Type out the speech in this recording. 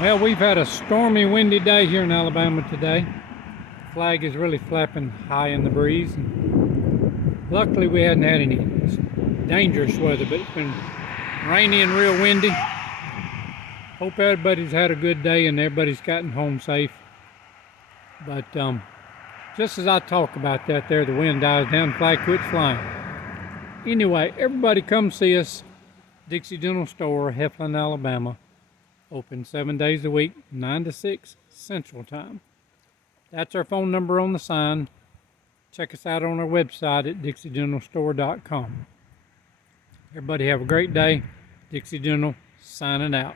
Well, we've had a stormy, windy day here in Alabama today. Flag is really flapping high in the breeze. And luckily, we hadn't had any dangerous weather, but it's been rainy and real windy. Hope everybody's had a good day and everybody's gotten home safe. But just as I talk about that there, the wind dies down, the flag quits flying. Anyway, everybody come see us. Dixie Dental Store, Heflin, Alabama. Open 7 days a week, 9 to 6 Central Time. That's our phone number on the sign. Check us out on our website at dixiedentalstore.com. Everybody have a great day. Dixie Dental signing out.